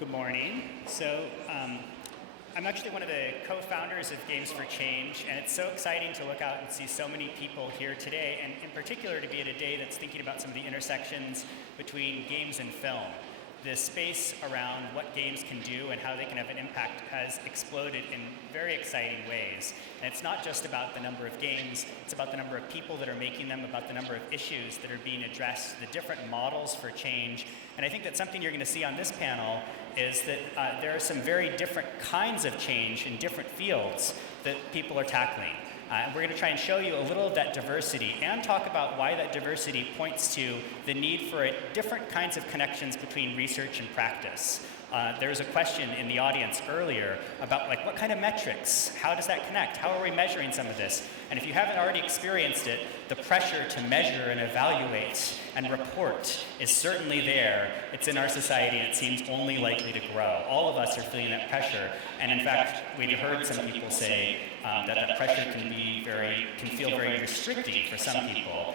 Good morning. So I'm actually one of the co-founders of Games for Change, and it's so exciting to look out and see so many people here today, and in particular to be at a day that's thinking about some of the intersections between games and film. The space around what games can do and how they can have an impact has exploded in very exciting ways. And it's not just about the number of games, it's about the number of people that are making them, about the number of issues that are being addressed, the different models for change. And I think that something you're going to see on this panel is that there are some very different kinds of change in different fields that people are tackling. And we're going to try and show you a little of that diversity and talk about why that diversity points to the need for different kinds of connections between research and practice. There was a question in the audience earlier about what kind of metrics, how does that connect, how are we measuring some of this? And if you haven't already experienced it, the pressure to measure and evaluate and report is certainly there. It's in our society and it seems only likely to grow. All of us are feeling that pressure. And in fact, we've heard some people say that pressure can feel very restricting for some people.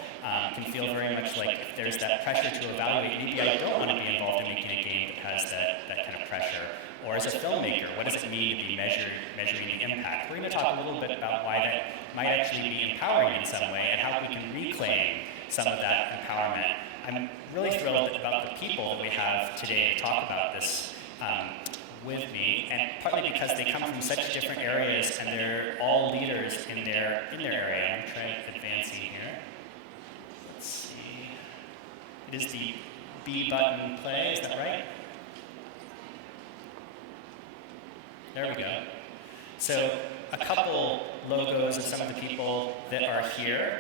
Can feel very much like if there's that pressure to evaluate, maybe I don't want to be involved in making a game that has that kind of pressure. Or as a filmmaker, what does it mean to be measuring the impact? We're going to talk a little bit about why that might actually be empowering in some way and how we can reclaim some of that empowerment. I'm really thrilled about the people that we have today to talk about this with me, and partly because they come from such different areas and they're all leaders in their area. I'm going to try advancing here. Let's see. It is the B button play, is that right? There we go. So a couple logos of some of the people that are here,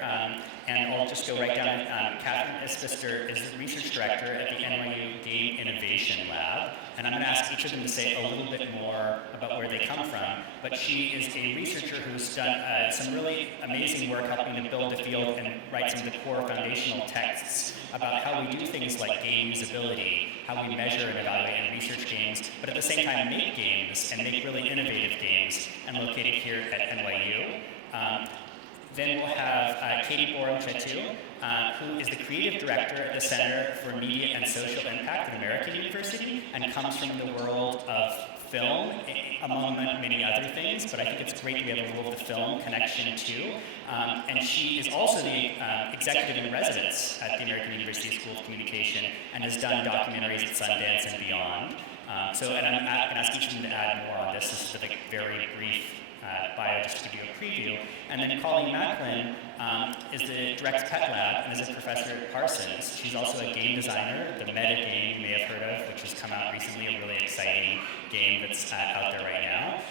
and I'll just go right down. Katherine Isbister is the research director at the NYU Game Innovation Lab, and I'm going to ask each of them to say a little bit more about where they come from, but she is a researcher who's done some really amazing work helping to build the field and write some of the core foundational texts about how we do things like game usability, how we measure and evaluate and research games, but at the same time make games and make really innovative games, and located here at NYU. Then we'll have Caty Chattoo, who is the creative director at the Center for Media and Social Impact at American University, and comes from the world of film, among many other things, but I think it's great to be able to move the film connection too. And she is also the executive in residence at the American University School of Communication and has done documentaries at Sundance and beyond. And I'm going to ask each of them to add more on this. This is a very brief bio just to give you a preview. And then Colleen Macklin directs PETLab and is a professor at Parsons. She's also a game designer. The Meta game you may have heard of, which has come out recently, a really exciting game that's out there right now.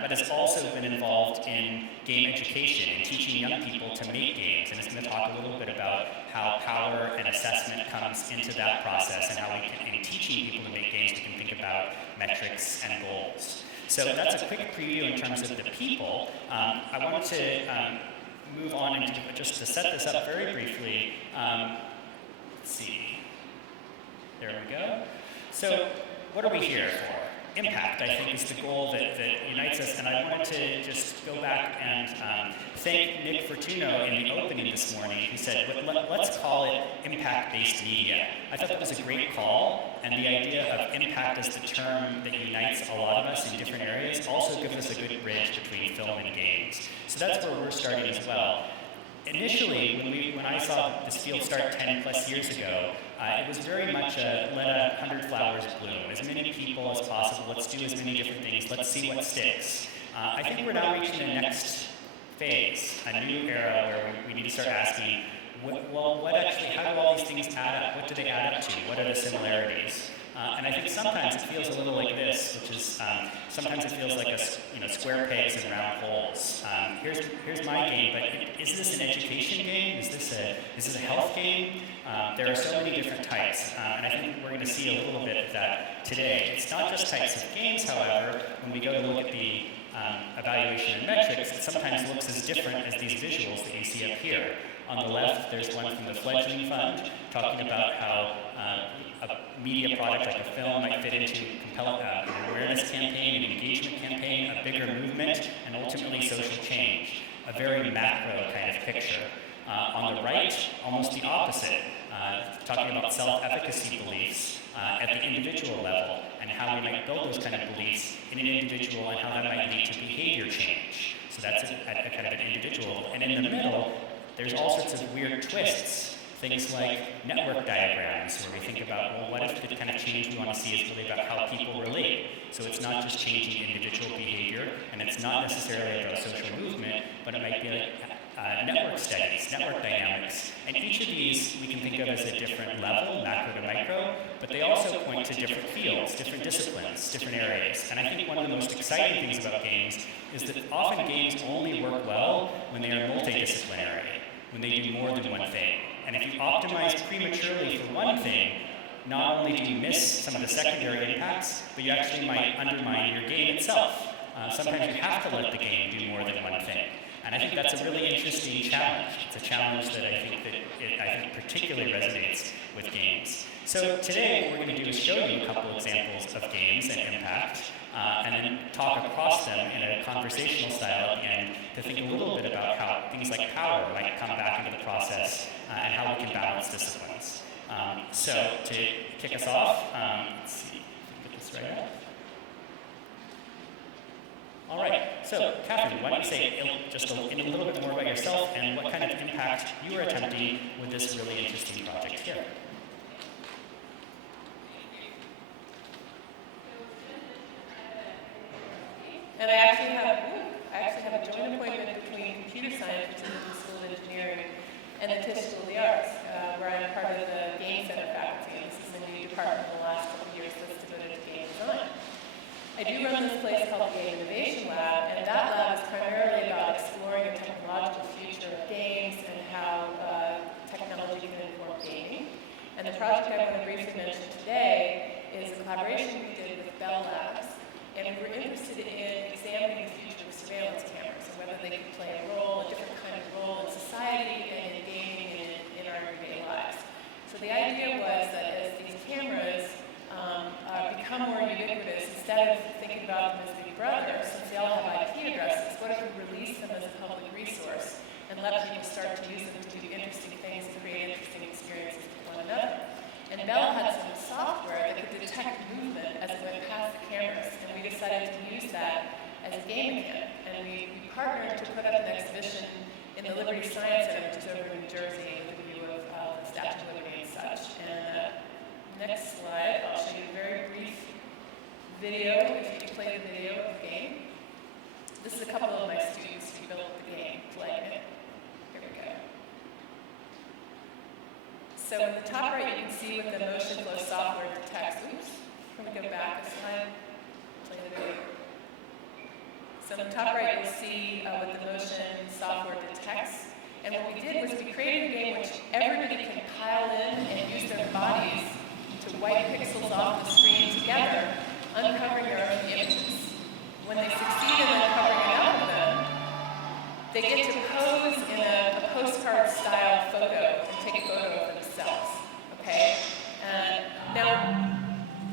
But has also been involved in game education and teaching young people to make games. And is going to talk a little bit about how power and assessment comes into that process and how we can, in teaching people to make games, we can think about metrics and goals. So that's a quick preview in terms of the people. I wanted to move on and just to set this up very briefly. Let's see. There we go. So what are we here for? Impact, I think, is the goal that unites us. And I wanted to just go back and thank Nick Fortuno in the opening this morning, who said, let's call it impact-based media. I thought that was a great call, and the idea of impact as the term that unites a lot of us in different areas also gives us a good bridge between film and games. So that's where we're starting as well. Initially, when I saw this field start 10 plus years ago, it was very much let 100 flowers bloom. As many people as possible, let's do as many different things, let's see what sticks. I think we're now reaching the next phase, a new era where we need to start asking, how do all these things add up? What do they add up to? What are the similarities? And I think sometimes it feels a little like this, which is sometimes it feels like square pegs and round holes. Here's my game, but is this an education game? Is this a health game? There are so many different types, and I think we're going to see a little bit of that today. It's not just types of games, however. When we go to look at the evaluation and metrics, it sometimes looks as different as these visuals that you see up here. On the left, there's one from the Fledgling Fund, talking about how a media product like a film might fit into an awareness campaign, an engagement campaign, a bigger movement, and ultimately social change. A very macro kind of picture. On the right, almost the opposite, talking about self-efficacy beliefs at the individual level, and build those kind of beliefs in an individual and how that might lead to behavior change. So that's at kind of an individual level. And in the middle, there's all sorts of weird twists. Things like network diagrams, where we think about, well, what if the kind of change we want to see is really about how people relate? So it's not just changing individual behavior, and it's not necessarily about social movement, but it might be like network studies, network dynamics. And each of these we can think of as a different level, macro to micro, but they also point to different fields, different disciplines, different areas. And I think one of the most exciting things about games is that often games only work well when they are multidisciplinary, when they do more than one thing. And if you optimize prematurely for one thing, not only do you miss some of the secondary impacts, but you actually might undermine your game itself. Sometimes you have to let the game do more than one thing. And I think that's a really interesting challenge. It's a challenge that I think particularly resonates with games. So today what we're going to do is show you a couple examples of games and impact, and then talk across them in a conversational style at the end to think a little bit about how things like power might come back into the process and how we can balance disciplines. So to kick us off, let's see, get this right up. All right, so Katherine, why don't you say just a little bit more about yourself and what kind of impact you are attempting with this really interesting project here. And I actually have a joint appointment between computer science, which is at the School of Engineering, and the Tisch School of the Arts, where I'm part of the Game Center faculty. This is a new department in the last couple of years that's devoted to game design. I do run this place called the Game Innovation Lab, and that lab is primarily about exploring the technological future of games and how technology can inform gaming. And the project I want to briefly mention today is a collaboration we did with Bell Labs. And we were interested in examining the future of surveillance cameras and whether they could play a role, a different kind of role in society and in gaming and in our everyday lives. So the idea was that as these cameras become more ubiquitous, instead of thinking about them as Big Brother, since they all have IP addresses, what if we release them as a public resource and let people start to use them to do interesting things and create interesting experiences with one another? And Bell had some software that could detect movement as it went past the cameras, and we decided to use that as a game mechanic. And we partnered to put up an exhibition in the Liberty Science Center, which is over in New Jersey, with a view of the Statue of Liberty and such. And next slide, I'll show you a very brief video, if you can play the video of the game. This is a couple of my students who built the game, playing it. Here we go. So in the top right, you can see with the motion flow software detects. Oops, can we go back a slide? Play the video. So in the top right, you'll see what the motion software detects. And what we did was we created a game which everybody can pile in and use their bodies to wipe pixels off the screen together, uncovering their own images. When they succeed in uncovering enough of them, they get to pose in a postcard-style photo and take a photo of themselves. Okay? Now,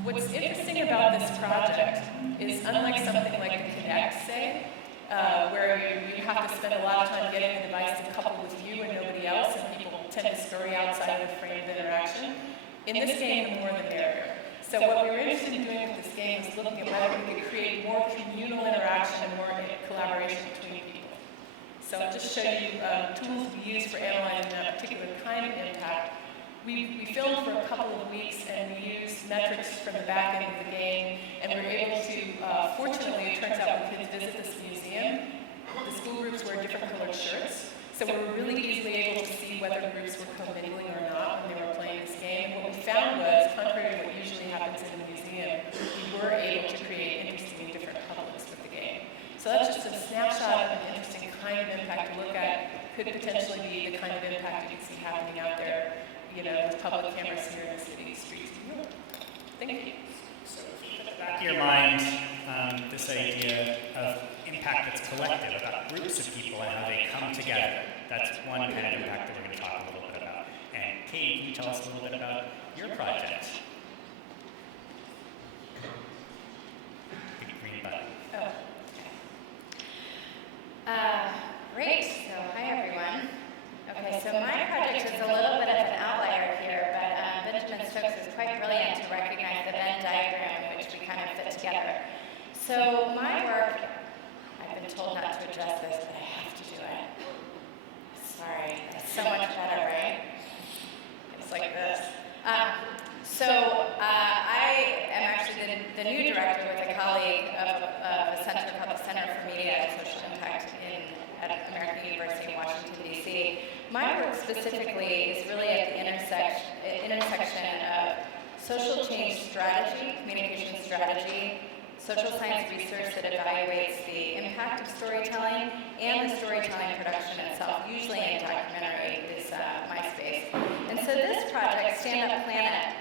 what's interesting about this project is, unlike something like the Kinect, say, where you have to spend a lot of time getting the device to couple with you and nobody else, and people tend to scurry outside of the frame of interaction, in this game, the more the merrier. So what we were interested in doing with this game is looking at whether we could create more communal interaction and more collaboration between people. So I'll just show you tools we use for analyzing that particular kind of impact. We filmed for a couple of weeks, and we used metrics from the back end of the game, and we were able to, fortunately, it turns out when kids visit this museum, the school groups wear different colored shirts, so we were really easily able to see whether groups were commingling or not when they were playing this game. What we found was, contrary to what usually happens in a museum, we were able to create interesting and different publics with the game. So that's just a snapshot of an interesting kind of impact to look at. Could potentially be the kind of impact you can see happening out there, with public cameras here in the city streets of New York. Thank you. So put it back to your mind, this idea of impact that's collective, about groups of people and how they come together. That's one kind of impact that we're going to talk a little bit about. And Katy, can you tell us a little bit about your project? Big green button. Oh. Great. So, hi everyone. Okay, so my project is a little bit of an outlier here, but Benjamin Stokes is quite brilliant to recognize the Venn diagram in which we kind of fit together So my work, I've been told not to adjust this, but I have to do it. Sorry, it's so much better, right? It's like this. I am actually the new director with a colleague of a center called the Center for Media and Social Impact at American University in Washington, D.C. My work specifically is really at the intersection of social change strategy, communication strategy, social science research that evaluates the impact of storytelling, and the storytelling production itself, usually in documentary, is my space. And so this project, Stand Up Planet,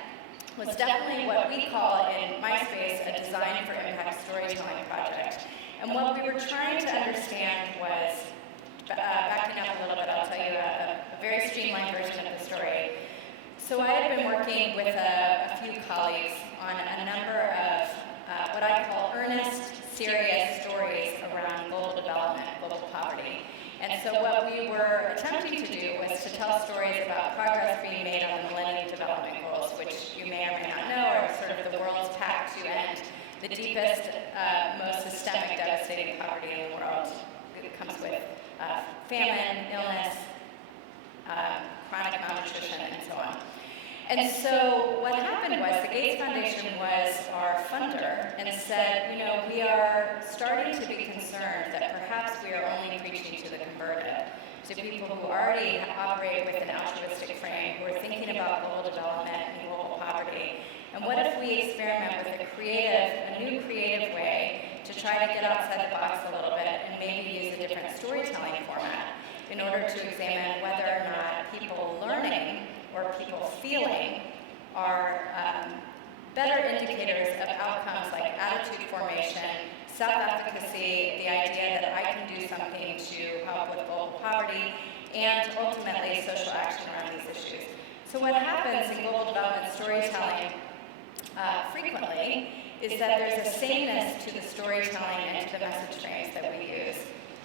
was definitely what we call in my space a design for impact storytelling project. And what we were trying to understand was, backing up a little bit, I'll tell you a very streamlined version of the story. So I had been working with a few colleagues on a number of what I call earnest, serious stories around global development, global poverty. And so what we were attempting to do was to tell stories about progress being made on the Millennium Development Goals, which you may or may not know are sort of the world's pact to end the deepest, most systemic, devastating poverty in the world. It comes with famine, illness, chronic malnutrition, and so on. And so what happened was the Gates Foundation was our funder and said, you know, we are starting to be concerned that perhaps we are only preaching to the converted, to people who already operate with an altruistic frame, who are thinking about global development and global poverty. And what if we experiment with a new creative way to try to get outside the box a little bit and maybe use a different storytelling format in order to examine whether or not people learning or people feeling are better indicators of outcomes like attitude formation, self-efficacy, the idea that I can do something to help with global poverty, and ultimately social action around these issues. So what happens in global development storytelling frequently is that there's a sameness to the storytelling and to the message frames that we use.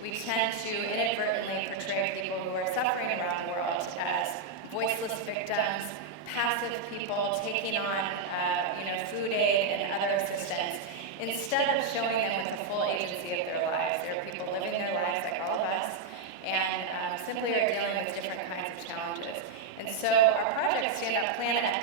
We tend to inadvertently portray people who are suffering around the world as voiceless victims, passive people taking on food aid and other assistance, instead of showing them with the full agency of their lives. There are people living their lives like all of us, and simply are dealing with different kinds of challenges. And so our project, Stand Up Planet,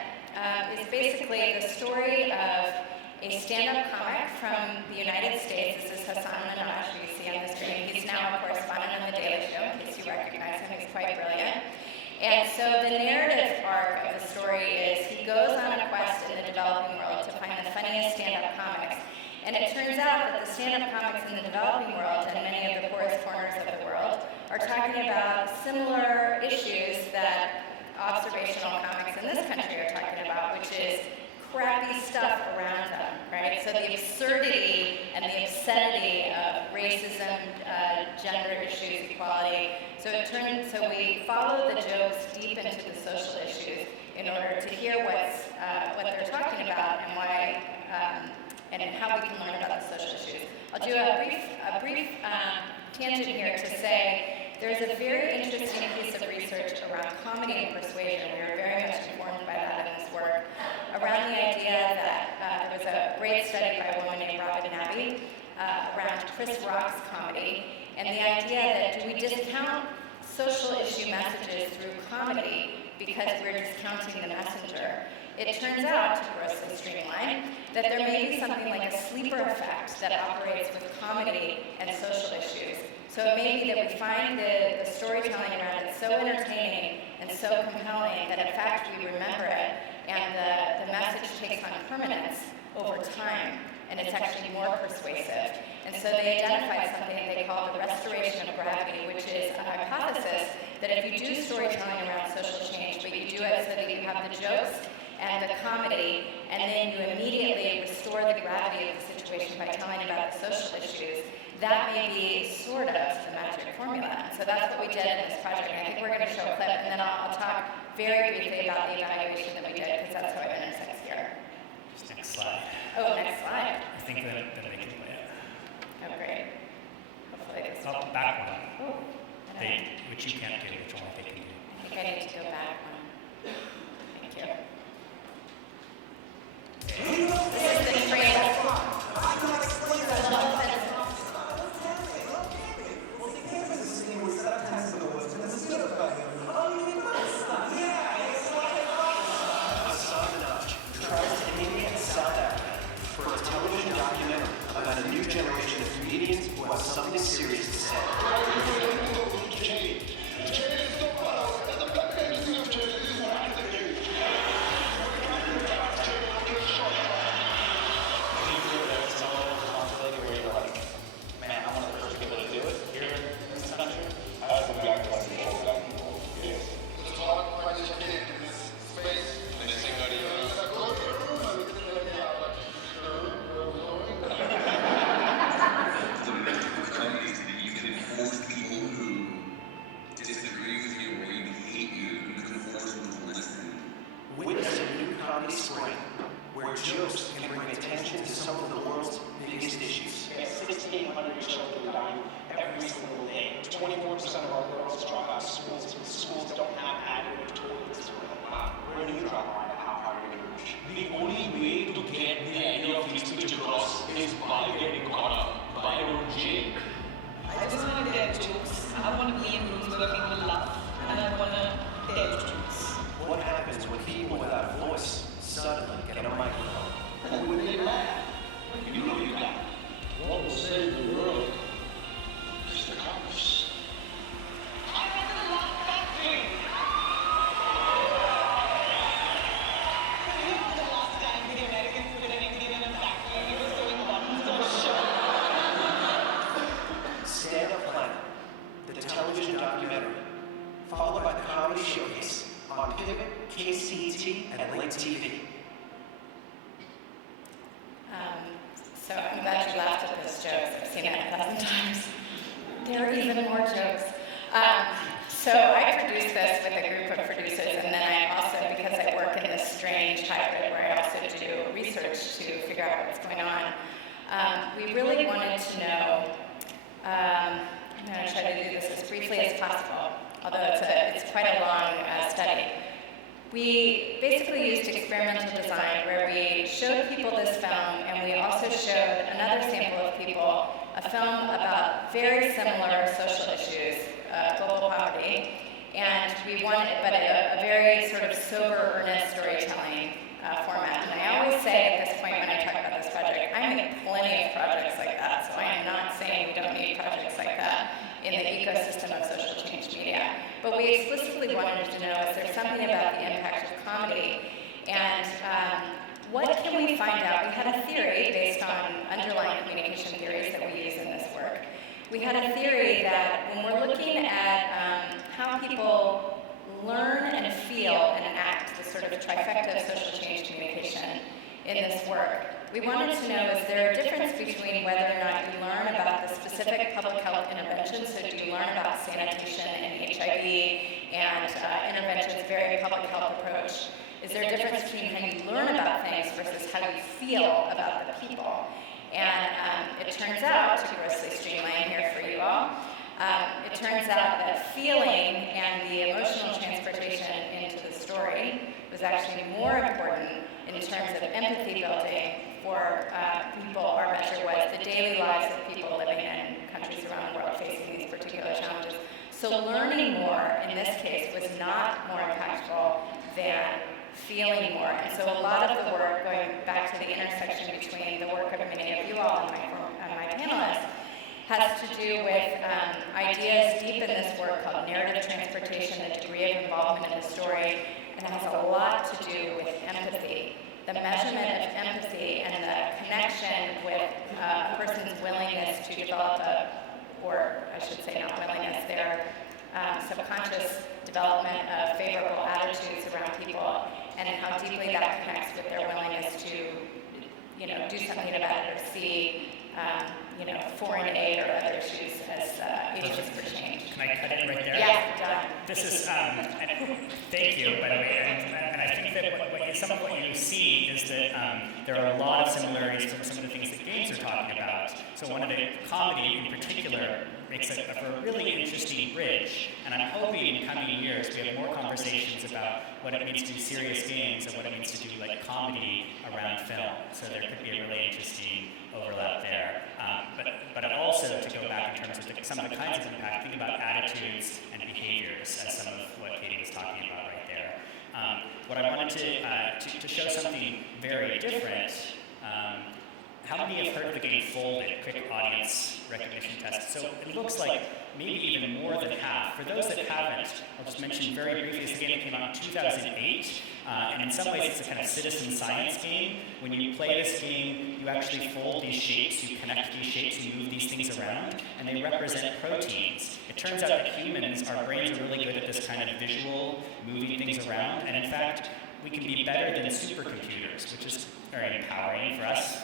is basically the story of a stand-up comic from the United States. This is Hassan Minaj, who you see on the screen. He's now a correspondent on The Daily Show, in case you recognize him. He's quite brilliant. And so the narrative arc of the story is he goes on a quest in the developing world to find the funniest stand-up comics. And it turns out that the stand-up comics in the developing world and many of the poorest corners of the world are talking about similar issues that observational comics in this country are talking about, which is crappy stuff around them, right? So the absurdity and the obscenity of racism, gender issues, equality. So we follow the jokes deep into the social issues in order to hear what they're talking about and why and how we can learn about the social issues. I'll do a brief tangent here to say there's a very interesting piece of research around comedy and persuasion. We were very much informed by that in this work, around the idea that there was a great study by a woman named Robin Abbey around Chris Rock's comedy, and the idea that do we discount social issue messages through comedy because we're discounting the messenger? It turns out, to grossly streamline, that there may be something like a sleeper effect that operates with comedy and social issues. So it may be that we find the storytelling around it so entertaining and so compelling that in fact we remember it, and the message takes on permanence over time, and it's actually more persuasive. And so they identified something that they call the restoration of gravity, which is a hypothesis that if you do storytelling around social change, but you do it so that you have the jokes and the comedy, and then you immediately restore the gravity of the situation by telling about the social issues, that may be sort of the magic formula. So that's what we did in this project. And I think we're going to show a clip, and then I'll talk very briefly about the evaluation that we did, because that's how it intersects here. Just next slide. Oh, next slide. I think that they can play it. Oh, great. Hopefully this Oh, back one. Oh, I don't know. Which you can't do, which only they can do. I think I need to go back one. Thank you. This is the trailer. every single day. 24% of our girls schools don't have adequate toilets. Where do you draw the line of how hard you're going to push? The only way to get the idea of free speech across is by getting caught up, by going to jail. I just want to tell jokes. I want to be in rooms where people laugh, and I want to tell jokes. What happens when people without voice suddenly get a microphone? And when they laugh, you know you got it. What will save the world is the Congress. I want to lock factory. The last time the Americans put an Indian in a factory, he was doing buttons on a show. Stand Up Planet, the television documentary, followed by the comedy showcase on Pivot, KCT, and Link TV. So I'm glad you laughed at those jokes. I've seen it 1,000 times. There are even more jokes. So I produce this with a group of producers, and then I also, because I work in this strange hybrid where I also do research to figure out what's going on, we really wanted to know, I'm going to try to do this as briefly as possible, although it's quite a long study. We basically used experimental design where we showed people this film, and we also showed another sample of people, a film about very similar social issues, global poverty, and we wanted, but a very sort of sober, earnest storytelling format. And I always say at this point when I talk about this project, I make plenty of projects like that, so I am not saying we don't need projects like that in the ecosystem of social change media. But we explicitly wanted to know, is there something about the impact of comedy? And what can we find out? We had a theory based on underlying communication theories that we use in this work. We had a theory that when we're looking at how people learn and feel and act, the sort of trifecta of social change communication in this work, we wanted to know, is there a difference between whether or not you learn about the specific public health interventions, so do you learn about sanitation and HIV and interventions, very public health approach? Is there a difference between how you learn about things versus how you feel about the people? And it turns out, to grossly streamline here for you all, it turns out that feeling and the emotional transportation into the story was actually more important in terms of empathy building for people. Our measure was the daily lives of people living in countries around the world facing these particular challenges. So learning more, in this case, was not more impactful than feeling more. And so a lot of the work, going back to the intersection between the work of many of you all and my panelists, has to do with ideas deep in this work called narrative transportation, the degree of involvement in the story, and it has a lot to do with empathy. The measurement of empathy and the connection with a person's willingness to develop or I should say not willingness, their subconscious development of favorable attitudes around people, and how deeply that connects with their willingness to, do something about it or see, foreign aid or other issues as agents for change. Can I cut it right there? Yeah, done. This is, thank you, by the way, and I think that some of what you see is that there are a lot of similarities to some of the things that games are talking about. So one of the comedy in particular makes for a really interesting bridge, and I'm hoping in coming years we have more conversations about what it means to do serious games and what it means to do comedy around film. So there could be a really interesting overlap there. But also to go back in terms of some of the kinds of impact, think about attitudes and behaviors as some of what Katy was talking about right there. What I wanted to show something very different. How many have heard of the game Folded, quick audience recognition test? So it looks like maybe even more than half. For those that haven't, I'll just mention very briefly, it's a game that came out in 2008, and in some ways it's a kind of citizen science game. When you play this game, you actually fold these shapes, you connect these shapes, you move these things around, and they represent proteins. It turns out that humans, our brains are really good at this kind of visual, moving things around, and in fact, we can be better than supercomputers, which is very empowering for us,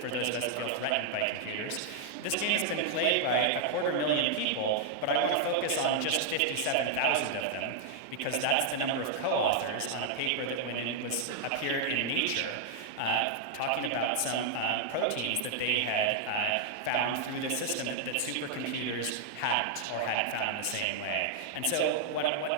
for those of us that feel threatened by computers. This game has been played by 250,000 people, but I want to focus on just 57,000 of them, because that's the number of co-authors on a paper that when it appeared in Nature. talking about some proteins that they had found through the system that supercomputers hadn't or hadn't found in the same way. And so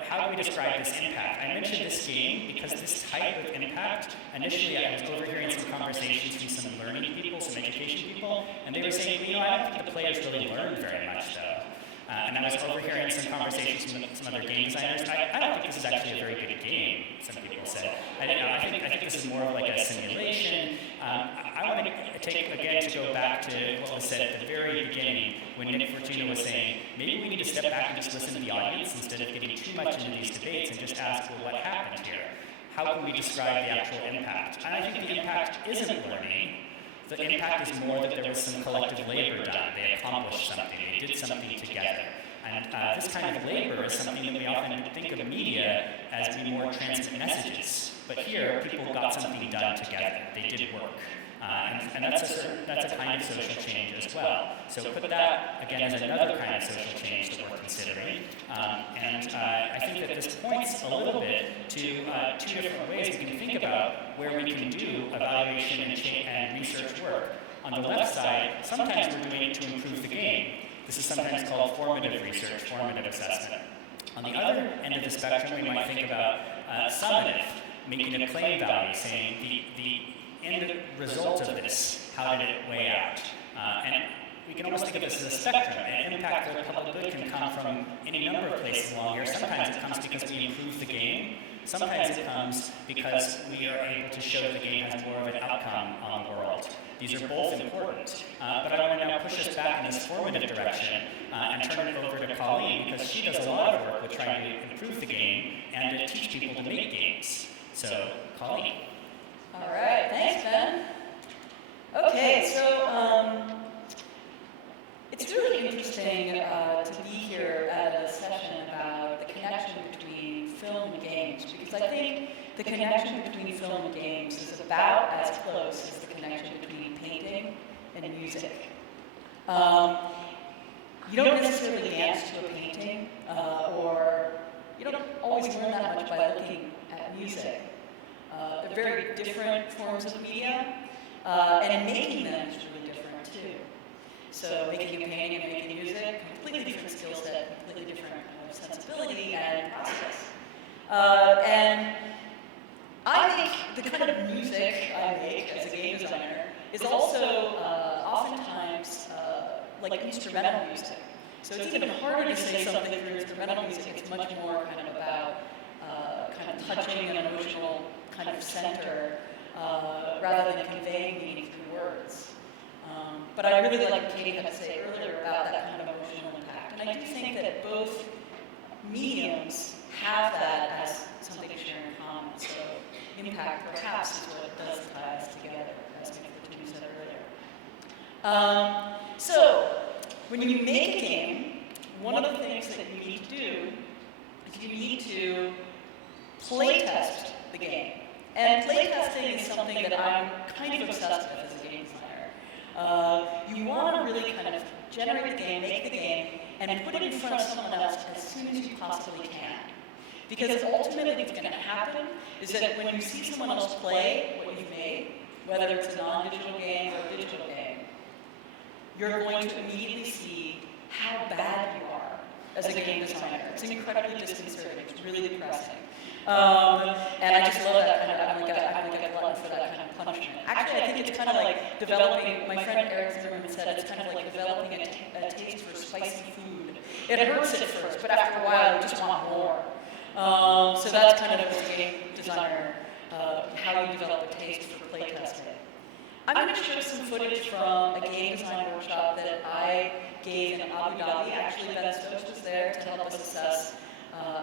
how do we describe this impact? I mentioned this game because this type of impact, initially I was overhearing some conversations from some learning people, some education people, and they were saying, you know, I don't think the players really learned very much though. And I was overhearing some conversations from some other game designers. I don't think this is actually a very good game, some people said. I think this is more of like a simulation. I want to take, again, to go back to what was said at the very beginning when Nick Fortuna was saying, maybe we need to step back and just listen to the audience instead of getting too much into these debates and just ask, well, what happened here? How can we describe the actual impact? And I think the impact isn't learning. The impact is more that there was some collective labor done. They accomplished something. They did something together. And this kind of labor is something that we often think of media as being more transmit messages. But here, people got something done together. They did work. And that's a kind of social change as well. So put that, again, as another kind of social change that we're considering. And I think that this points a little bit to two different ways we can think about where we can do evaluation and research work. On the left side, sometimes we're doing it to improve the game. This is sometimes called formative research, formative assessment. On the other end of the spectrum, we might think about summative, making a claim value, saying the end result of this, how did it weigh out? And we can almost think of this as a spectrum. An impact of public good can come from any number of places along here. Sometimes it comes because we improve the game. Sometimes it comes because we are able to show the game has more of an outcome on the world. These are both important. But I want to now push us back in this formative direction and turn it over to Colleen, because she does a lot of work with trying to improve the game and to teach people to make games. So, Colleen. All right, thanks, Ben. Okay, so it's really interesting to be here at a session about the connection between film and games, because I think the connection between film and games is about as close as the connection between painting and music. You don't necessarily dance to a painting, or you don't always learn that much by looking at music. They're very different forms of media, and making them is really different too. So making a painting and making music, completely different skill set, completely different sensibility and process. And I think the kind of music I make as a game designer is also oftentimes like instrumental music. So it's even harder to say something through instrumental music. It's much more kind of about kind of touching an emotional kind of center rather than conveying meaning through words. But I really like what Caty had to say earlier about that kind of emotional impact. And I do think that both mediums have that as something to share in common. So impact perhaps is what does tie us together, as Nick said earlier. So when you make a game, one of the things that you need to do is you need to play test the game. And playtesting is something that I'm kind of obsessed with as a game designer. You want to really kind of generate the game, make the game, and put it in front of someone else as soon as you possibly can. Because ultimately what's going to happen is that when you see someone else play what you've made, whether it's a non-digital game or a digital game, you're going to immediately see how bad you are as a game designer. It's incredibly disconcerting. It's really depressing. And I just love that kind of, I'm like a glutton for that kind of punishment. Actually, I think it's kind of like developing, my friend Eric Zimmerman said, it's kind of like developing a taste for spicy food. It hurts at first, but after a while, you just want more. So that's kind of, as a game designer, how you develop a taste for playtesting. I'm going to show some footage from a game design workshop that I gave in Abu Dhabi. Actually, Ben Stokes was there to help us assess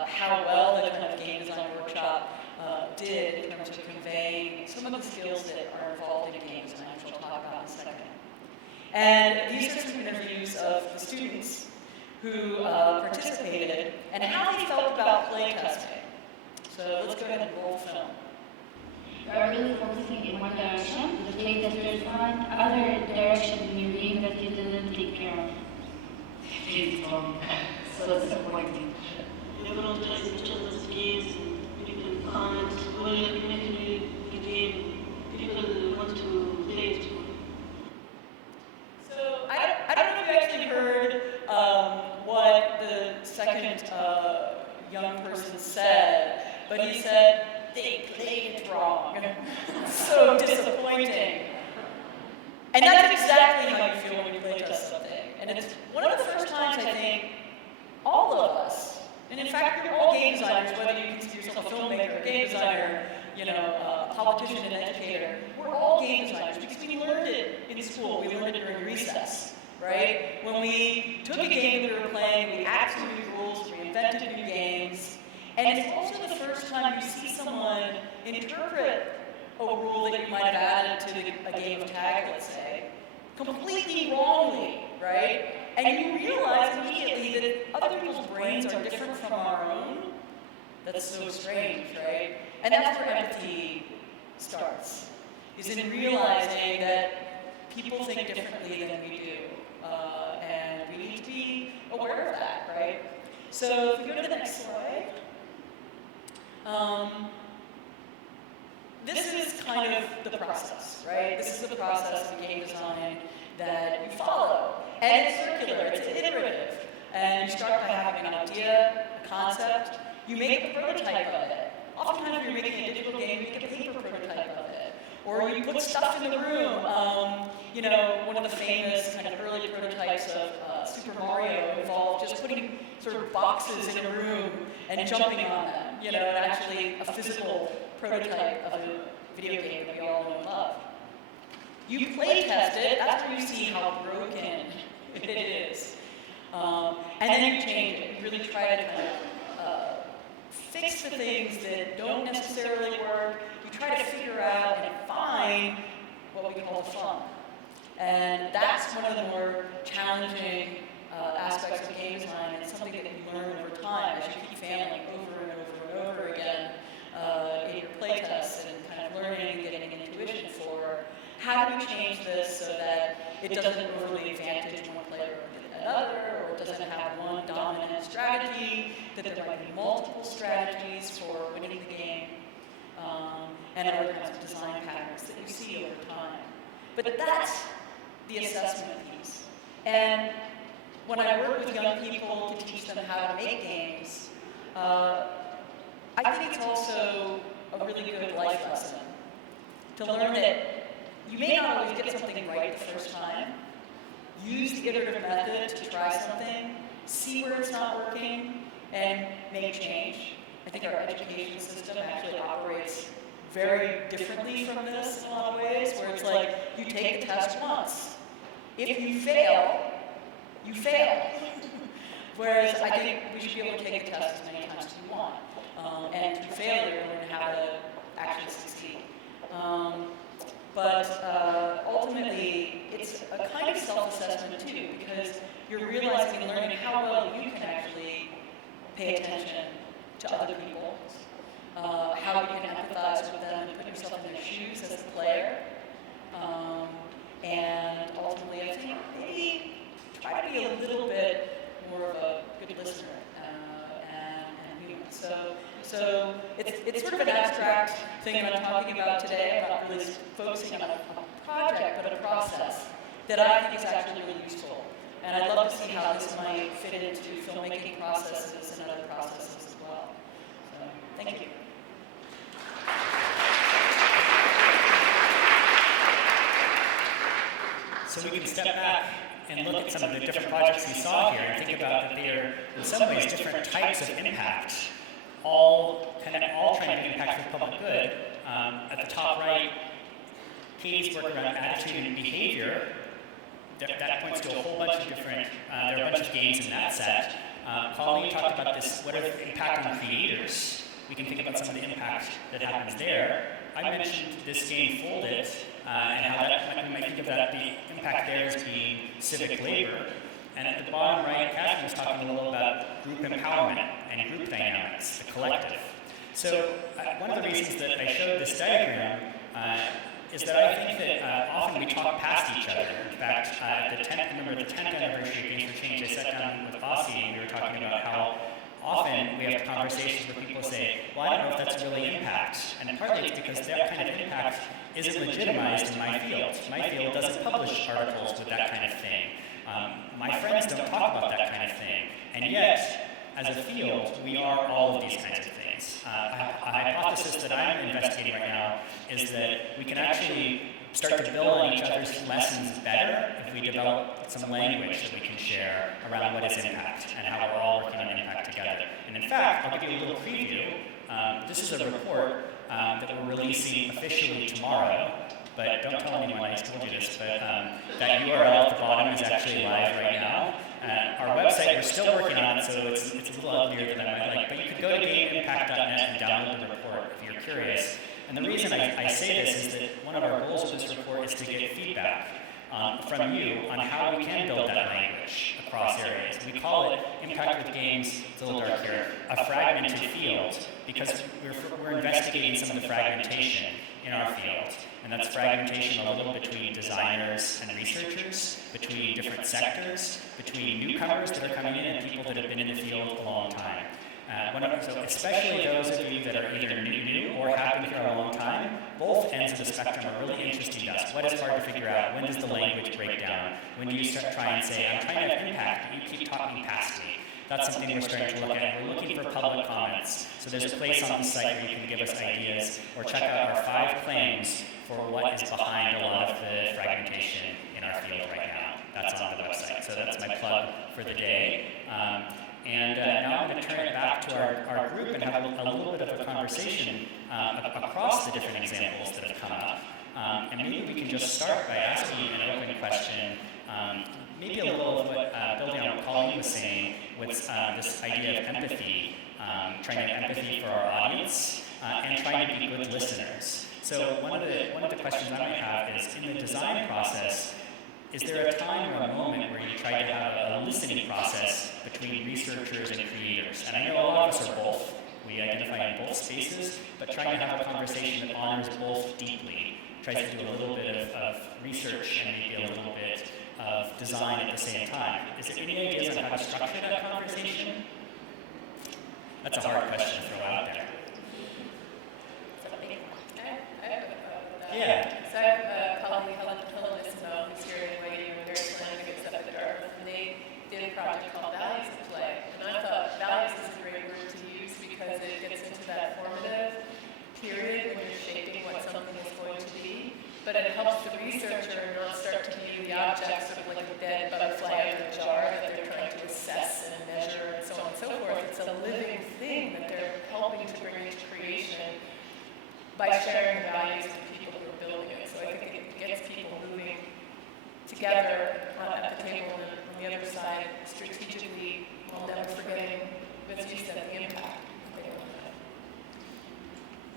how well the kind of game design workshop did in terms of conveying some of the skills that are involved in game design, which I'll talk about in a second. And these are some interviews of the students who participated and how they felt about playtesting. So let's go ahead and roll film. You are really focusing in one direction, the playtesters find other direction in your game that you didn't take care of. So disappointing. Everyone plays each other's games and people comment, well, you're making the game, people to play it? So I don't know if you actually heard what the second young person said, but he said, they played it wrong. So disappointing. And that's exactly how you feel when you play test something. And it's one of the first times, I think, all of us, and in fact, you're all game designers, whether you consider yourself a filmmaker, a game designer, a politician, an educator, we're all game designers because we learned it in school, we learned it during recess, right? When we took a game that we were playing, we added some new rules, we invented new games, and it's also the first time you see someone interpret a rule that you might have added to a game of tag, let's say, completely wrongly, right? And you realize immediately that other people's brains are different from our own. That's so strange, right? And that's where empathy starts, is in realizing that people think differently than we do. And we need to be aware of that, right? So if we go to the next slide. This is kind of the process, right? This is the process of game design that you follow. And it's circular, it's iterative. And you start by having an idea, a concept, you make a prototype of it. Oftentimes when you're making a digital game, you make a paper prototype of it. Or you put stuff in the room. One of the famous kind of early prototypes of Super Mario involved just putting sort of boxes in a room and jumping on them. And actually a physical prototype of a video game that we all know and love. You play test it, that's where you see how broken it is. And then you change it. You really try to kind of fix the things that don't necessarily work. You try to figure out and find what we call fun. And that's one of the more challenging aspects of game design. It's something that you learn over time as you keep failing over and over and over again in your playtests and kind of learning and getting an intuition for how do we change this so that it doesn't overly advantage one player over another, or it doesn't have one dominant strategy, that there might be multiple strategies for winning the game, and other kinds of design patterns that you see over time. But that's the assessment piece. And when I work with young people to teach them how to make games, I think it's also a really good life lesson to learn that you may not always get something right the first time. Use the iterative method to try something, see where it's not working, and make change. I think our education system actually operates very differently from this in a lot of ways, where it's like, you take the test once. If you fail, you fail. Whereas I think we should be able to take the test as many times as we want. And through failure, learn how to actually succeed. But ultimately, it's a kind of self-assessment too, because you're realizing and learning how well you can actually pay attention to other people, how you can empathize with them and put yourself in their shoes as a player. And ultimately, I think maybe try to be a little bit more of a good listener and human. So it's sort of an abstract thing that I'm talking about today. I'm not really focusing on a project, but a process that I think is actually really useful. And I'd love to see how this might fit into filmmaking processes and other processes as well. So, thank you. So we can step back and look at some of the different projects we saw here and think about that they are, in some ways, different types of impact, all trying to impact the public good. At the top right, Caty's work around attitude and behavior, that points to a whole bunch of different, there are a bunch of games in that set. Colleen talked about this, what are the impact on creators? We can think about some of the impact that happens there. I mentioned this game Fold It, and how we might think of that, the impact there as being civic labor. And at the bottom right, Katherine was talking a little about group empowerment and group dynamics, the collective. So one of the reasons that I showed this diagram is that I think that often we talk past each other. In fact, the 10th anniversary of Games for Change, I sat down with Aussie and we were talking about how often we have to conversations where people say, well, I don't know if that's really impact. And partly it's because that kind of impact isn't legitimized in my field. My field doesn't publish articles with that kind of thing. My friends don't talk about that kind of thing. And yet, as a field, we are all of these kinds of things. A hypothesis that I'm investigating right now is that we can actually start to build on each other's lessons better if we develop some language that we can share around what is impact and how we're all working on impact together. And in fact, I'll give you a little preview. This is a report that we're releasing officially tomorrow, but don't tell anyone I told you this, but that URL at the bottom is actually live right now. Our website, we're still working on it, so it's a little uglier than I might like, but you could go to gameimpact.net and download the report if you're curious. And the reason I say this is that one of our goals with this report is to get feedback from you on how we can build that language across areas. We call it Impact with Games, it's a little dark here, a fragmented field, because we're investigating some of the fragmentation in our field. And that's fragmentation a little between designers and researchers, between different sectors, between newcomers that are coming in and people that have been in the field a long time. So especially those of you that are either new or have been here a long time, both ends of the spectrum are really interesting to us. What is hard to figure out? When does the language break down? When do you try and say, I'm trying to have impact, but you keep talking past me? That's something we're starting to look at. We're looking for public comments. So there's a place on the site where you can give us ideas or check out our 5 claims for what is behind a lot of the fragmentation in our field right now. That's on the website. So that's my plug for the day. Now I'm going to turn it back to our group and have a little bit of a conversation across the different examples that have come up. And maybe we can just start by asking an open question, maybe a little of what, building on what Colleen was saying, with this idea of empathy, trying to have empathy for our audience, and trying to be good listeners. So one of the questions I might have is, in the design process, is there a time or a moment where you try to have a listening process between researchers and creators? And I know a lot of us are both. We identify in both spaces, but trying to have a conversation that honors both deeply, tries to do a little bit of research and maybe a little bit of design at the same time. Is there any ideas on how to structure that conversation? That's a hard question to throw out there. Yeah. So I have a colleague, Helen Isbister, who's here anyway, and very slanted good stuff at Dartmouth, and they did a project called Values of Play. And I thought values is a great word to use because it gets into that formative period when you're shaping what something is going to be. But it helps the researcher not start to view the object sort of like a dead butterfly in a jar that they're trying to assess and measure and so on and so forth. It's a living thing that they're helping to bring into creation by sharing values with people who are building it. So I think it gets people moving together at the table and on the other side strategically, while never forgetting, as you said, the impact they want to have.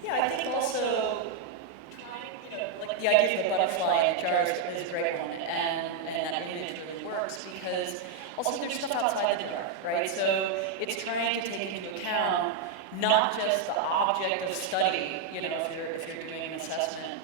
Yeah, I think also like the idea of the butterfly in jars is a great one, and that image really works because also there's stuff outside the jar, right? So it's trying to take into account not just the object of study, if you're doing an assessment,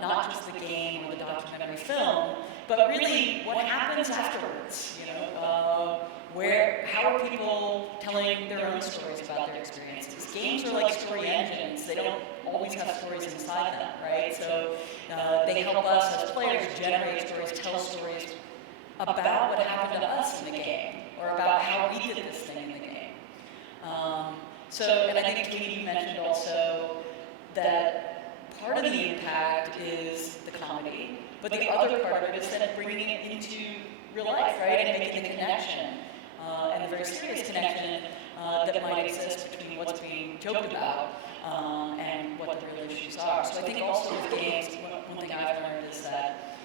not just the game or the documentary film, but really what happens afterwards, how are people telling their own stories about their experiences? Games are like story engines. They don't always have stories inside them, right? So they help us as players generate stories, tell stories about what happened to us in the game, or about how we did this thing in the game. And I think Caty mentioned also that part of the impact is the comedy, but the other part of it is then bringing it into real life, right? And making the connection, and the very serious connection that might exist between what's being joked about and what the real issues are. So I think also with games, one thing I've learned is that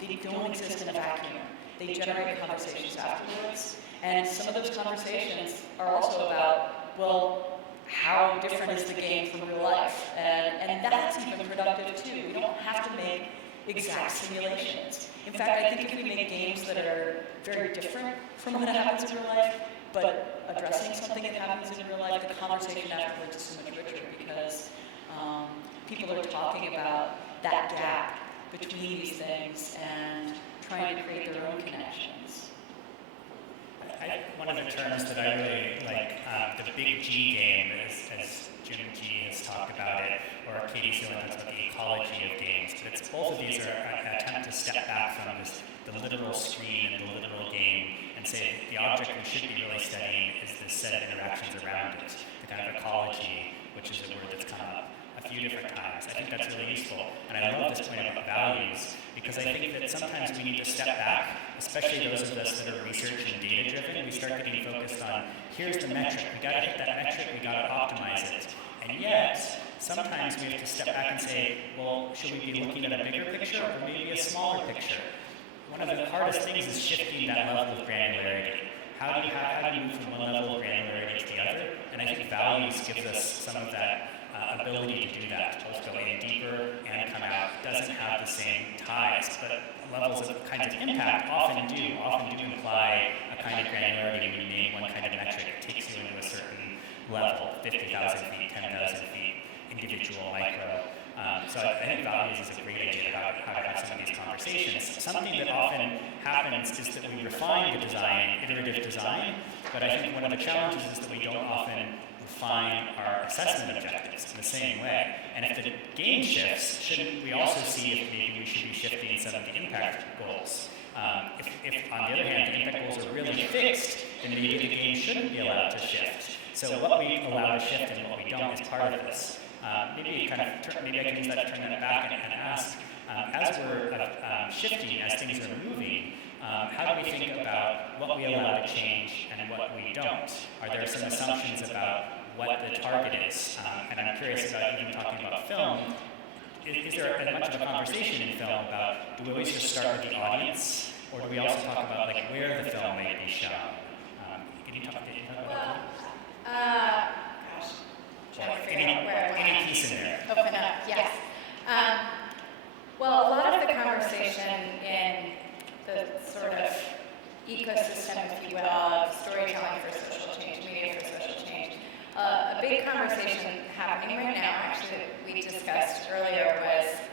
they don't exist in a vacuum. They generate conversations afterwards, and some of those conversations are also about, well, how different is the game from real life? And that's even productive too. We don't have to make exact simulations. In fact, I think if we make games that are very different from what happens in real life, but addressing something that happens in real life, the conversation afterwards is so much richer because people are talking about that gap between these things and trying to create their own connections. I one of the terms that I really like, the big G game, as Jim G has talked about it, or Caty Chattoo talks about the ecology of games. But it's, both of these are an attempt to step back from the literal screen and the literal game and say the object we should be really studying is this set of interactions around it, the kind of ecology, which is a word that's come up a few different times. I think that's really useful. And I love this point about values, because I think that sometimes we need to step back, especially those of us that are research and data-driven. We start getting focused on, here's the metric. We got to hit that metric. We got to optimize it. And yet, sometimes we have to step back and say, well, should we be looking at a bigger picture or maybe a smaller picture? One of the hardest things is shifting that level of granularity. How do you move from one level of granularity to the other? And I think values gives us some of that ability to do that, both go in deeper and come out. It doesn't have the same ties, but levels of kinds of impact often do imply a kind of granularity when you name one kind of metric. It takes you into a certain level, 50,000 feet, 10,000 feet, individual, micro. So I think values is a great idea about how to have some of these conversations. Something that often happens is that we refine the design, iterative design, but I think one of the challenges is that we don't often refine our assessment objectives in the same way. And if the game shifts, shouldn't we also see if maybe we should be shifting some of the impact goals? If on the other hand, the impact goals are really fixed, then maybe the game shouldn't be allowed to shift. So what we allow to shift and what we don't is part of this. Maybe I can use that to turn that back and ask, as we're shifting, as things are moving, how do we think about what we allow to change and what we don't? Are there some assumptions about what the target is? And I'm curious about even talking about film. Is there much of a conversation in film about, do we always just start with the audience, or do we also talk about like where the film may be shown? Can you talk about that? Any piece in there? Open up, yes. Well, a lot of the conversation in the sort of ecosystem, if you will, of storytelling for social change, media for social change. A big conversation happening right now, actually, that we discussed earlier,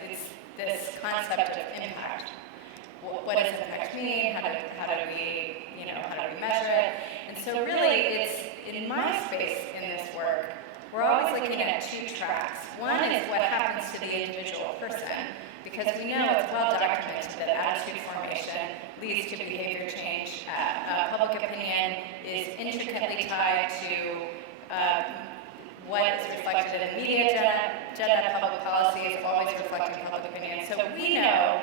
is this concept of impact. What does impact mean? How do we measure it? And so really, it's in my space in this work, we're always looking at two tracks. One is what happens to the individual person, because we know it's well documented that attitude formation leads to behavior change. Public opinion is intricately tied to what is reflected in the media agenda. Public policy is always reflecting public opinion. So we know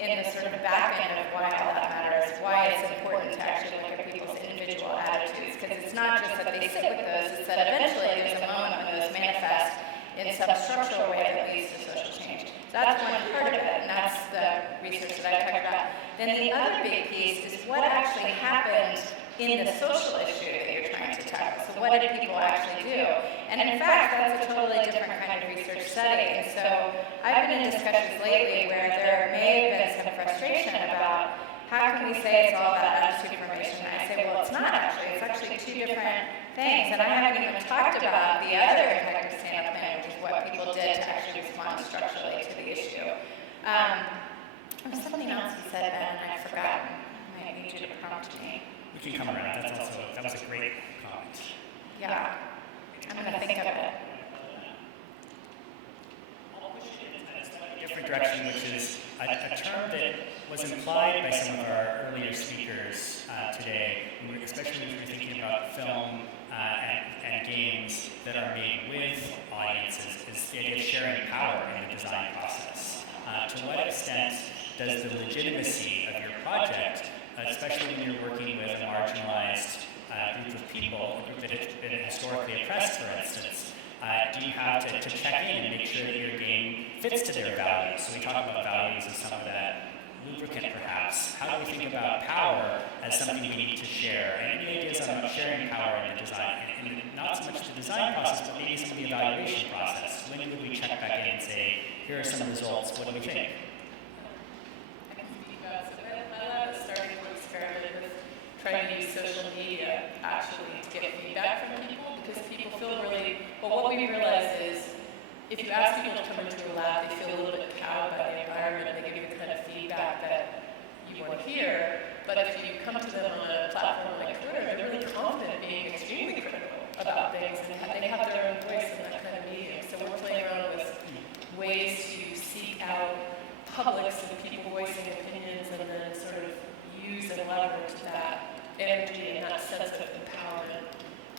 in the sort of back end of why all that matters, why it's important to actually look at people's individual attitudes, because it's not just that they sit with those, it's that eventually there's a moment when those manifest in some structural way that leads to social change. So that's one part of it, and that's the research that I talked about. Then the other big piece is what actually happened in the social issue that you're trying to tackle. So what did people actually do? And in fact, that's a totally different kind of research study. And so I've been in discussions lately where there may have been some frustration about how can we say it's all about attitude formation? And I say, well, it's not actually. It's actually two different things. And I haven't even talked about the other impact of stand-up plan, which is what people did to actually respond structurally to the issue. There was something else you said, Ben, and I've forgotten. I might need you to prompt me. We can come around. That was a great comment. Yeah, I'm going to think of it. I'll push it in a slightly different direction, which is a term that was implied by some of our earlier speakers today, especially when we're thinking about film and games that are made with audiences, is the idea of sharing power in the design process. To what extent does the legitimacy of your project, especially when you're working with a marginalized group of people, a group that has been historically oppressed, for instance, do you have to check in and make sure that your game fits to their values? So we talk about values as some of that lubricant, perhaps. How do we think about power as something we need to share? And any ideas on sharing power in the design, and not so much the design process, but maybe some of the evaluation process? When would we check back in and say, here are some results, what do we think? I can speak about it. So PETLab is starting to experiment with trying to use social media actually to get feedback from people, because people feel really, well, what we realize is if you ask people to come into a lab, they feel a little bit cowed by the environment, they give you the kind of feedback that you want to hear, but if you come to them on a platform like Twitter, they're leverage that energy and that sense of empowerment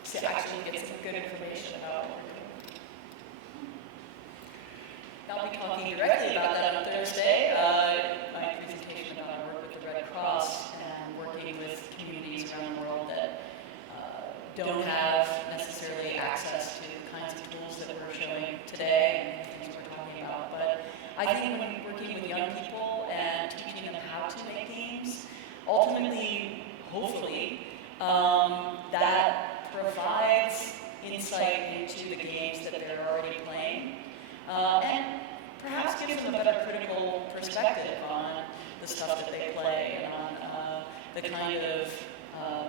to actually get some good information about what we're doing. I'll be talking directly about that on Thursday. My presentation about our work with the Red Cross and working with communities around the world that don't have necessarily access to the kinds of tools that we're showing today and the things we're talking about. But I think when working with young people and teaching them how to make games, ultimately, hopefully, that provides insight into the games that they're already playing. And perhaps gives them a better critical perspective on the stuff that they play and on the kind of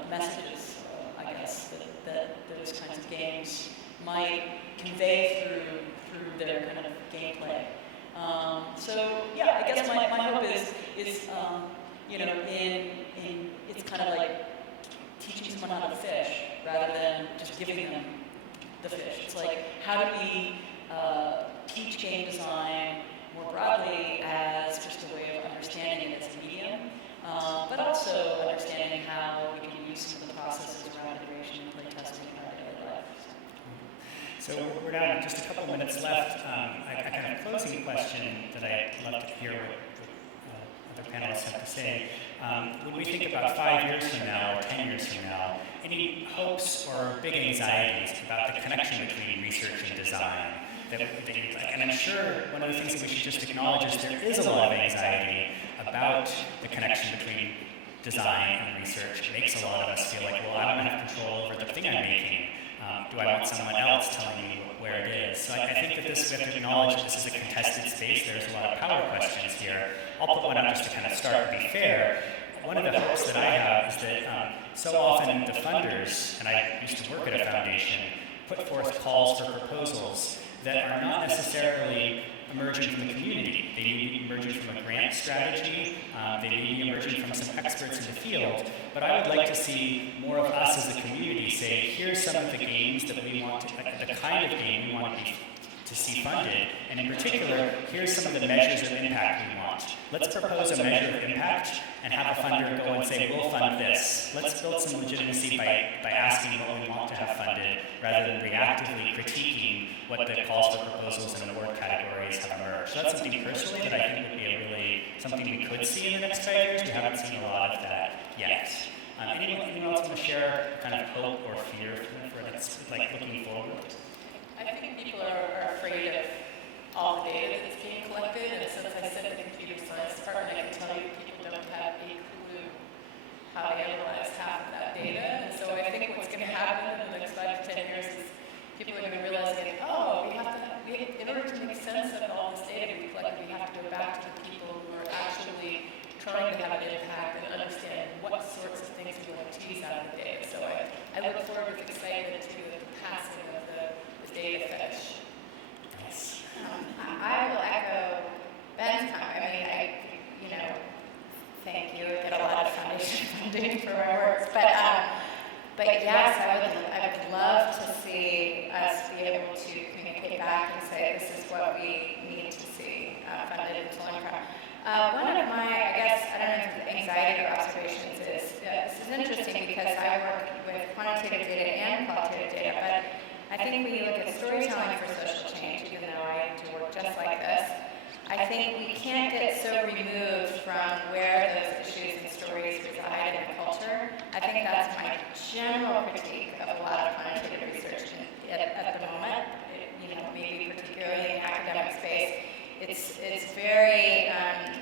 messages, I guess, that those kinds of games might convey through their kind of gameplay. So yeah, I guess my hope is you know, in it's kind of like teaching someone how to fish rather than just giving them the fish. It's like, how do we teach game design more broadly as just a way of understanding it as a medium, but also understanding how we can use some of the processes around iteration and playtesting in our daily life. So we're down to just a couple minutes left. I kind of closing question that I'd love to hear what other panelists have to say. When we think about 5 years from now or 10 years from now, any hopes or big anxieties about the connection between research and design? And I'm sure one of the things that we should just acknowledge is there is a lot of anxiety about the connection between design and research. It makes a lot of us feel like, well, I don't have control over the thing I'm making. Do I want someone else telling me where it is? So I think that we have to acknowledge that this is a contested space. There's a lot of power questions here. I'll put one up just to kind of start and be fair. One of the hopes that I have is that so often the funders, and I used to work at a foundation, put forth calls for proposals that are not necessarily emerging from the community. They may be emerging from a grant strategy, they may be emerging from some experts in the field, but I would like to see more of us as a community say, here's some of the games that we want to, the kind of game we want to see funded, and in particular, here's some of the measures of impact we want. Let's propose a measure of impact and have a funder go and say, we'll fund this. Let's build some legitimacy by asking what we want to have funded, rather than reactively critiquing what the calls for proposals and award categories have emerged. So that's something personally that I think would be something we could see in the next 5 years. We haven't seen a lot of that yet. Anyone else want to share kind of hope or fear for that's like looking forward? I think people are afraid of all the data that's being collected, and since I said the computer science department, I can tell you people don't have a clue how to analyze half of that data. And so I think what's going to happen in the next 5 to 10 years is people are going to realize that, oh, in order to make sense of all this data we collected, we have to go back to the people who are actually trying to have an impact and understand what sorts of things we want to tease out of the data. So I look forward with excitement to the passing of the data fetish. Yes. I will echo Ben's comment. I mean, thank you. I get a lot of foundation funding for my works, but yes, I would love to see us be able to communicate back and say this is what we need to see funded and so on. One of my, I guess, I don't know if it's anxiety or observations is this is interesting because I work with quantitative data and qualitative data, but I think when you look at storytelling for social change, even though I do work just like this, I think we can't get so removed from where those issues and stories reside in the culture. I think that's my general critique of a lot of quantitative research at the moment, maybe particularly in the academic space. It's very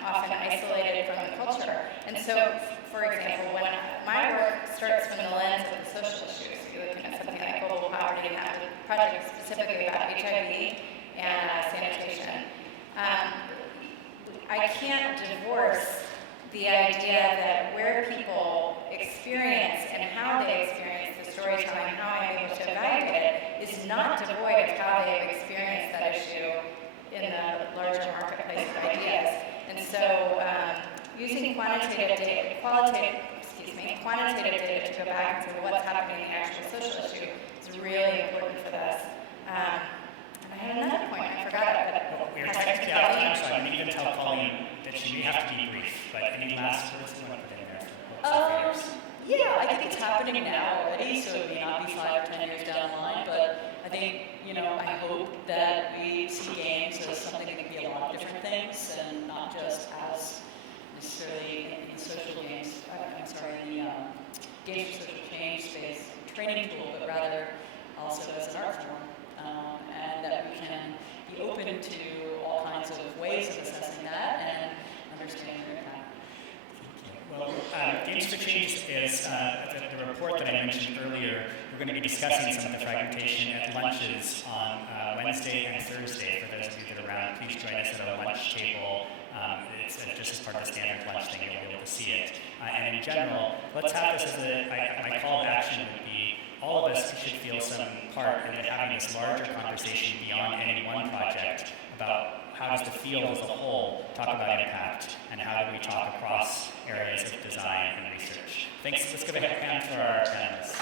often isolated from the culture. And so, for example, when my work starts from the lens of the social issues, you're looking at something like global poverty, and that project specifically about HIV and sanitation. I can't divorce the idea that where people experience and how they experience the storytelling, how I'm able to evaluate it, is not devoid of how they've experienced that issue in the larger marketplace of ideas. And so using quantitative data to go back and say what's happening in the actual social issue is really important for this. And I had another point, I forgot it, but We're technically out of time, so I'm going to even tell Colleen that she may have to be brief, but any last words you want to put in there? think it's happening now already, so it may not be 5 or 10 years down the line, but I think, I hope that we see games as something that can be a lot of different things, and not just as necessarily in social games, in the games for social change space training tool, but rather also as an art form, and that we can be open to all kinds of ways of assessing that and understanding their impact. Well, Games for Change is the report that I mentioned earlier. We're going to be discussing some of the fragmentation at lunches on Wednesday and Thursday. For those of you that are around, please join us at a lunch table. It's just as part of the standard lunch thing, you'll be able to see it. And in general, let's have this as my call to action would be, all of us should feel some part in having this larger conversation beyond any one project about how does the field as a whole talk about impact, and how do we talk across areas of design and research. Thanks. Let's give a hand for our panelists.